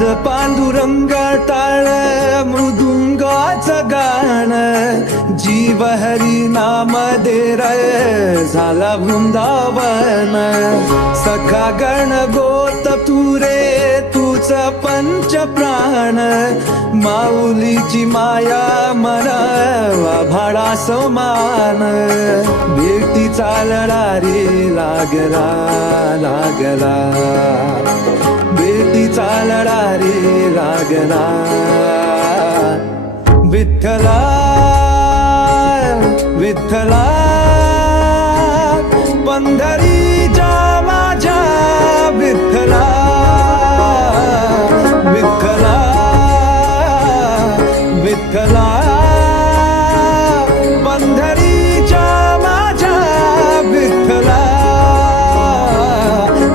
नाद पांडुरंग टाळ मृदुंगाचं गाण, जीव हरी नाम दे रे झाला वृंदावन. सखा गण गोत तू रे तूच पंच प्राण, माऊलीची माया मन भाडा समान. भेटीचा लढा रे लागला लागला, भेटीचा लढा रे लागला. विठ्ठला विठ्ठला पंढरी